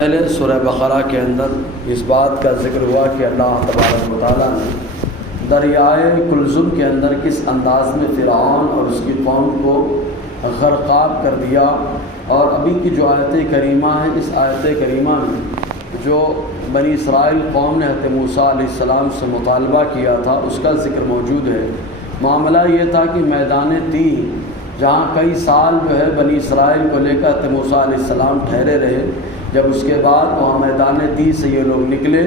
پہلے سورہ بقرہ کے اندر اس بات کا ذکر ہوا کہ اللہ تبارک و تعالیٰ نے دریائے کلثم کے اندر کس انداز میں فرعون اور اس کی قوم کو غرقاب کر دیا، اور ابھی کی جو آیت کریمہ ہے، اس آیت کریمہ میں جو بنی اسرائیل قوم نے حضرت موسیٰ علیہ السلام سے مطالبہ کیا تھا اس کا ذکر موجود ہے۔ معاملہ یہ تھا کہ میدان تیہ جہاں کئی سال جو ہے بنی اسرائیل کو لے کر حضرت موسیٰ علیہ السلام ٹھہرے رہے، جب اس کے بعد وہاں میدان تیہ سے یہ لوگ نکلے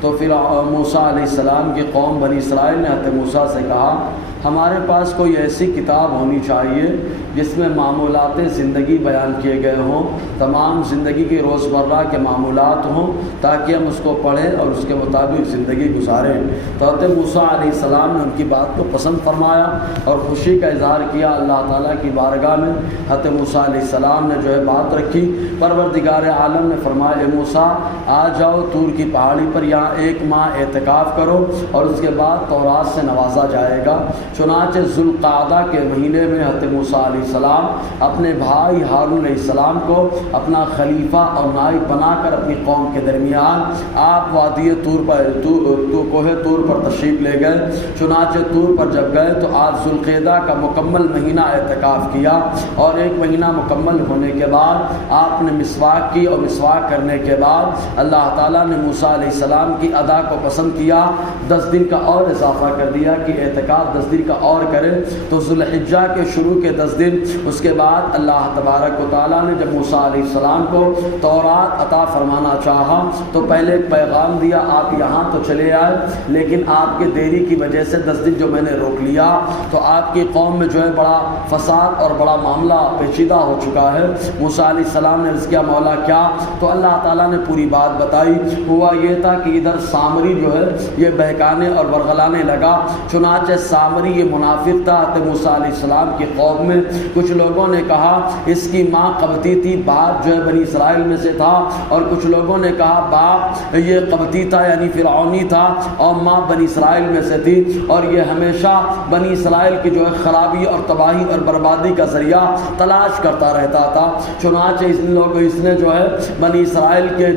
تو پھر موسیٰ علیہ السلام کی قوم بنی اسرائیل نے حضرت موسیٰ سے کہا ہمارے پاس کوئی ایسی کتاب ہونی چاہیے جس میں معمولات زندگی بیان کیے گئے ہوں، تمام زندگی کے روزمرہ کے معمولات ہوں، تاکہ ہم اس کو پڑھیں اور اس کے مطابق زندگی گزاریں۔ تو حضرت موسیٰ علیہ السلام نے ان کی بات کو پسند فرمایا اور خوشی کا اظہار کیا اللہ تعالیٰ کی بارگاہ میں۔ حضرت موسیٰ علیہ السلام نے جو ہے بات رکھی، پروردگار عالم نے فرمایا اے موسیٰ آ جاؤ طور کی پہاڑی پر، یہاں 1 ماہ اعتکاف کرو اور اس کے بعد تورات سے نوازا جائے گا۔ چنانچہ ذوالقعدہ کے مہینے میں حضرت موسیٰ علیہ السلام اپنے بھائی ہارون علیہ السلام کو اپنا خلیفہ اور نائب بنا کر اپنی قوم کے درمیان آپ وادی طور پر کوہ طور پر تشریف لے گئے۔ چنانچہ طور پر جب گئے تو آپ ذوالقعدہ کا مکمل مہینہ اعتکاف کیا، اور 1 مہینہ مکمل ہونے کے بعد آپ نے مسواک کی، اور مسواک کرنے کے بعد اللہ تعالیٰ نے موسیٰ علیہ السلام کی ادا کو پسند کیا، 10 دن کا اور اضافہ کر دیا کہ اعتکاف 10 دن کا اور کرے۔ تو ذوالحجہ کے شروع کے 10 دن، اس کے بعد اللہ تبارک و تعالیٰ نے جب موسیٰ علیہ السلام کو تورات عطا فرمانا چاہا تو پہلے ایک پیغام دیا آپ یہاں تو چلے آئے، لیکن آپ کے دیری کی وجہ سے 10 دن جو میں نے روک لیا تو آپ کی قوم میں جو ہے بڑا فساد اور بڑا معاملہ پیچیدہ ہو چکا ہے۔ موسیٰ علیہ السلام نے عرض کیا مولا کیا؟ تو اللہ تعالیٰ نے پوری بات بتائی۔ ہوا یہ تھا کہ ادھر سامری جو ہے یہ بہکانے اور ورغلانے لگا۔ چنانچہ سامری یہ منافق تھا حضرت موسیٰ علیہ السلام کی قوم میں۔ کچھ لوگوں نے کہا اس کی ماں قبطی تھی، باپ جو ہے بنی اسرائیل میں سے تھا، اور کچھ لوگوں نے کہا باپ یہ قبطی تھا یعنی فرعونی تھا اور ماں بنی اسرائیل میں سے تھی، اور یہ ہمیشہ بنی اسرائیل کی جو ہے خرابی اور تباہی اور بربادی کا ذریعہ تلاش کرتا رہتا تھا۔ چنانچہ اس نے جو ہے بنی اسرائیل کے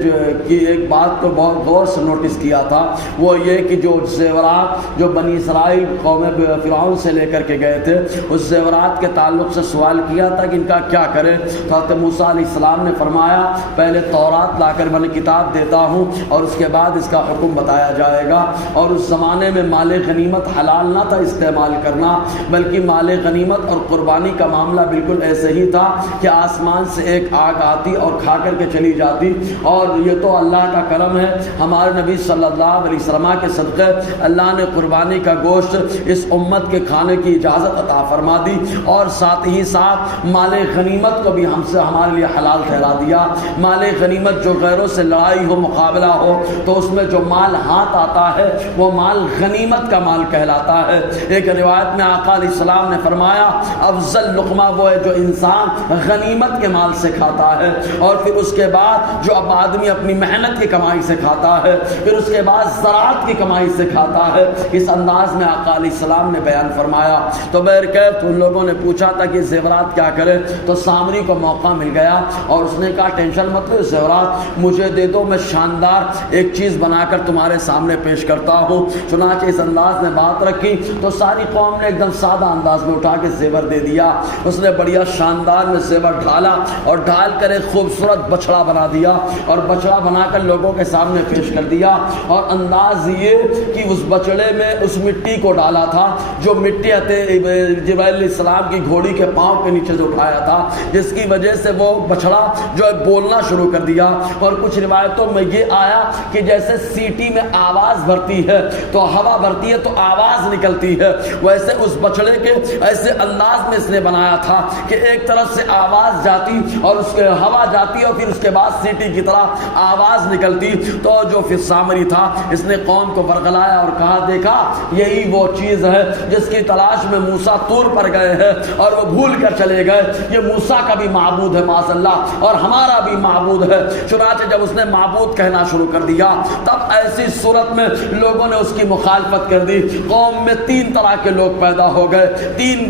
کی ایک بات کو بہت غور سے نوٹس کیا تھا، وہ یہ کہ جو زیورات جو بنی اسرائیل قوم فرعون سے لے کر کے گئے تھے، اس زیورات کے تعلق سے سوال کیا تھا کہ ان کا کیا کرے۔ تو حضرت موسیٰ علیہ السلام نے فرمایا پہلے تورات لا کر میں کتاب دیتا ہوں اور اس کے بعد اس کا حکم بتایا جائے گا۔ اور اس زمانے میں مال غنیمت حلال نہ تھا استعمال کرنا، بلکہ مال غنیمت اور قربانی کا معاملہ بالکل ایسے ہی تھا کہ آسمان سے ایک آگ آتی اور کھا کر کے چلی جاتی، اور یہ تو اللہ کا کرم ہے ہمارے نبی صلی اللہ علیہ وسلم کے صدقے اللہ نے قربانی کا گوشت اس امت کے کھانے کی اجازت عطا فرما دی، اور ساتھ ہی ساتھ مال غنیمت کو بھی ہم سے ہمارے لیے حلال ٹھہرا دیا۔ مال غنیمت جو غیروں سے لڑائی ہو مقابلہ ہو تو اس میں جو مال ہاتھ آتا ہے وہ مال غنیمت کا مال کہلاتا ہے۔ ایک روایت میں آقا علیہ السلام نے فرمایا افضل لقمہ وہ ہے جو انسان غنیمت کے مال سے کھاتا ہے، اور پھر اس کے بعد جو اب آدمی اپنی محنت کی کمائی سے کھاتا ہے، پھر اس کے بعد زراعت کی کمائی سے کھاتا ہے۔ اس انداز میں آقا علیہ السلام نے بیان فرمایا۔ تو بہرکیف ان لوگوں نے پوچھا تھا کہ زیورات کیا کرے، تو سامری کو موقع مل گیا اور اس نے کہا ٹینشن مت لو، زیورات مجھے دے دو، میں شاندار ایک چیز بنا کر تمہارے سامنے پیش کرتا ہوں۔ چنانچہ اس انداز میں بات رکھی تو ساری قوم نے ایک دم سادہ انداز میں اٹھا کے زیور دے دیا۔ اس نے بڑھیا شاندار میں زیور ڈالا اور ڈال کر ایک خوبصورت بچڑا بنا دیا، اور بچڑا بنا کر لوگوں کے سامنے پیش کر دیا، اور انداز یہ کہ اس بچڑے میں اس مٹی کو ڈالا تھا جو مٹی جبرائیل علیہ السلام کی گھوڑی کے پاؤں کے نیچے سے اٹھایا تھا، جس کی وجہ سے وہ بچڑا جو ہے بولنا شروع کر دیا۔ اور کچھ روایتوں میں یہ آیا کہ جیسے سیٹی میں آواز بھرتی ہے تو ہوا بھرتی ہے تو آواز نکلتی ہے، ویسے اس بچڑے کے ایسے انداز میں اس نے بنایا تھا کہ ایک طرف سے آواز جاتی اور اس کے ہوا جاتی اور پھر اس کے بعد سیٹی کی طرح آواز نکلتی۔ تو جو پھر سامری تھا اس نے قوم کو ورغلایا اور کہا دیکھا یہی وہ چیز ہے جس کی تلاش میں موسیٰ طور پر گئے ہیں اور وہ بھول کر چلے گئے یہ موسیٰ کا بھی معبود ہے معاذ اللہ اور ہمارا بھی معبود ہے۔ چنانچہ جب اس نے معبود کہنا شروع کر دیا تب ایسی صورت میں لوگوں نے اس کی مخالفت کر دی۔ قوم میں 3 طرح کے لوگ پیدا ہو گئے، 3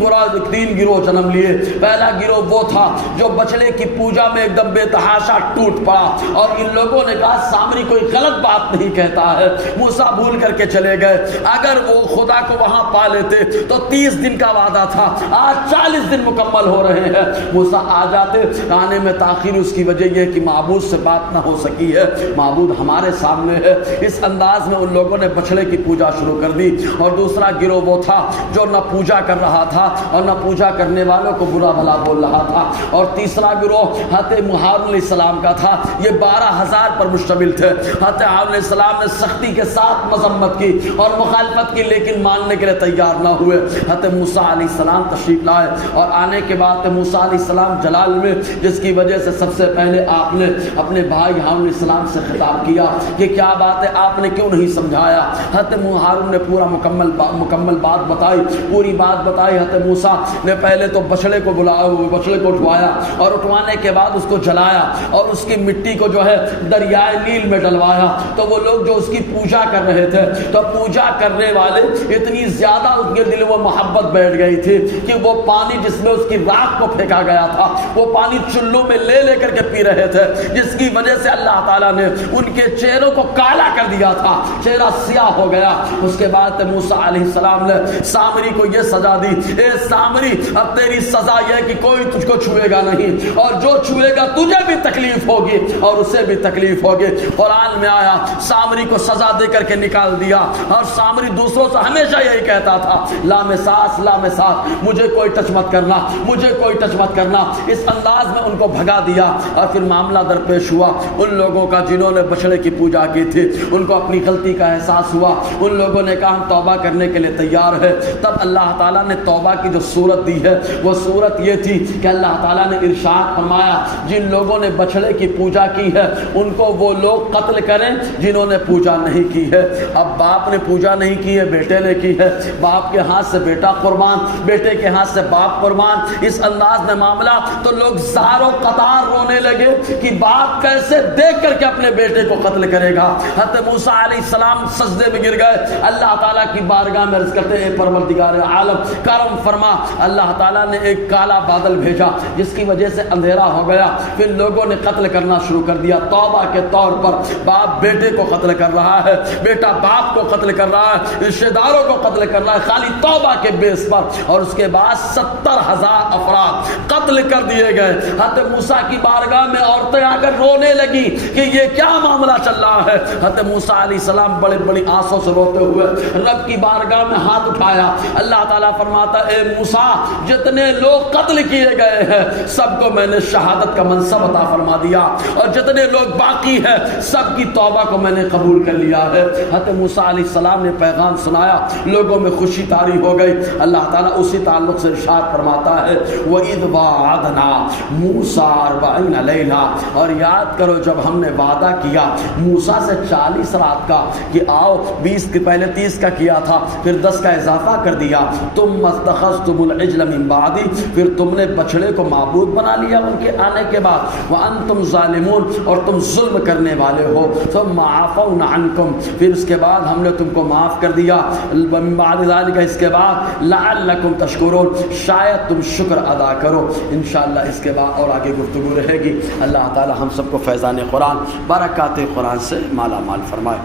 گروہ جنم لیے۔ پہلا گروہ وہ تھا جو بچڑے کی پوجا میں ایک دم بے تحاشا ٹوٹ پڑا اور ان لوگوں نے کہا سامری کوئی غلط بات نہیں کہتا ہے۔ موسیٰ بھول کر کے چلے گئے، اگر وہ خدا کو وہاں پا لیتے تو 30 دن کا وعدہ تھا، آج 40 دن مکمل ہو رہے ہیں۔ موسیٰ آ جاتے، آنے میں تاخیر اس کی وجہ یہ کہ معبود سے بات نہ ہو سکی ہے، معبود ہمارے سامنے ہے۔ اس انداز میں ان لوگوں نے بچڑے کی پوجا شروع کر دی۔ اور دوسرا گروہ وہ تھا جو نہ پوجا کر رہا تھا اور نہ پوجا کرنے والوں کو برا بھلا بول رہا تھا۔ اور تیسرا گروہ حضرت ہارون علیہ السلام کا تھا، یہ 12,000 پر مشتمل تھے۔ حضرت ہارون علیہ السلام نے سختی کے ساتھ مذمت کی اور مخالفت کی لیکن ماننے کے لیے تیار نہ ہوئے۔ حضرت موسیٰ علیہ السلام تشریف لائے اور آنے کے بعد موسیٰ علیہ السلام جلال میں، جس کی وجہ سے سب سے پہلے آپ نے اپنے بھائی ہارون علیہ السلام سے خطاب کیا کہ کیا بات ہے، آپ نے کیوں نہیں سمجھایا؟ حضرت ہارون نے پورا مکمل بات بتائی، پوری بات بتائی۔ حضرت موسیٰ نے پہلے تو بچڑے کو اٹھوایا اور اٹھوانے کے بعد اس کو جلایا اور اس کی مٹی کو جو ہے دریائے نیل میں ڈلوایا۔ تو وہ لوگ جو اس کی پوجا کر رہے تھے تو پوجا کرنے والے اتنی زیادہ ان کے دل میں محبت بیٹھ گئی تھی کہ وہ پانی جس میں اس کی راکھ کو پھینکا گیا تھا وہ پانی چلوں میں لے کر کے پی رہے تھے، جس کی وجہ سے اللہ تعالیٰ نے ان کے چہروں کو کالا کر دیا تھا، چہرہ سیاہ ہو گیا۔ اس کے بعد موسیٰ علیہ السلام نے سامری کو یہ سزا دی، اے سامری اب تیری سزا یہ کہ کوئی تجھ کو چھوئے گا نہیں اور جو چھوئے گا تجھے بھی تکلیف ہوگی اور اسے بھی تکلیف ہوگی۔ قرآن میں آیا سامری کو سزا دے کر کے نکال دیا اور سامری دوسروں سے ہمیشہ یہی کہتا تھا لامساس لامساس، مجھے کوئی ٹچ مت کرنا، مجھے کوئی ٹچ مت کرنا۔ اس انداز میں ان کو بھگا دیا اور پھر معاملہ درپیش ہوا ان لوگوں کا جنہوں نے بچڑے کی پوجا کی تھی، ان کو اپنی غلطی کا احساس ہوا، ان لوگوں نے کہا ہم توبہ کرنے کے لیے تیار ہے۔ تب اللہ تعالیٰ نے توبہ کی جو صورت دی ہے وہ صورت یہ تھی کہ اللہ تعالیٰ نے ارشاد فرمایا جن لوگوں نے بچڑے کی پوجا کی ہے ان کو وہ لوگ قتل کریں جنہوں نے پوجا نہیں کی ہے۔ اب باپ نے پوجا نہیں کی ہے، بیٹے نے کی ہے، باپ کے ہاتھ سے بیٹا قربان، بیٹے کے ہاتھ سے باپ قربان، اس انداز میں معاملہ تو لوگ زاروں قطار رونے لگے کہ باپ کیسے دیکھ کر کے اپنے بیٹے کو قتل کرے گا۔ حضرت موسیٰ علیہ السلام سجدے میں گر گئے، اللہ تعالیٰ کی بارگاہ میں عرض کرتے ہیں پروردگار عالم کرم فرما۔ اللہ تعالیٰ نے ایک کالا بادل بھیجا جس کی وجہ سے اندھیرا ہو گیا، پھر لوگوں نے قتل کرنا شروع کر دیا توبہ کے طور پر۔ باپ بیٹے کو قتل کر رہا ہے، بیٹا باپ کو قتل کر رہا ہے، رشتہ داروں کو قتل کر رہا ہے خالی توبہ کے بیس پر۔ اور اس کے بعد 70,000 افراد قتل کر دیے گئے۔ حضرت موسیٰ کی بارگاہ میں عورتیں آ کر رونے لگی کہ یہ کیا معاملہ چل رہا ہے۔ حضرت موسیٰ علیہ السلام بڑی بڑی آنسوں سے روتے ہوئے رب کی بارگاہ میں ہاتھ اٹھایا۔ اللہ تعالیٰ فرماتا اے موسیٰ جتنے لوگ قتل کیے گئے ہیں سب کو میں نے شہادت کا منصب عطا فرما دیا اور جتنے لوگ باقی ہیں سب کی توبہ کو میں نے قبول کر لیا ہے۔ حضرت موسیٰ علیہ السلام نے پیغام سنایا، لوگوں میں خوشی طاری ہو گئی۔ اللہ تعالیٰ اسی تعلق سے ارشاد فرماتا ہے وَإِذْ وَعَدْنَا مُوسَىٰ 40 لَيْلَةً، اور یاد کرو جب ہم نے وعدہ کیا موسیٰ سے 40 رات کا کہ آؤ، 20 کے پہلے 30 کا کیا تھا پھر 10 کا اضافہ کر دیا، تم اتخذتم العجل من بعدی، پھر تم نے بچڑے کو معبود بنا لیا ان کے آنے کے بعد، وانتم ظالمون، اور تم ظلم کرنے والے ہو، ثم عفونا عنکم، پھر اس کے بعد ہم نے تم کو معاف کر دیا، من بعد ذلک، اس کے بعد لعلکم تشکرون، شاید تم شکر ادا کرو۔ انشاءاللہ اس کے بعد اور آگے گفتگو رہے گی۔ اللہ تعالی ہم سب کو فیضان قرآن برکات قرآن سے مالا مال فرمائے۔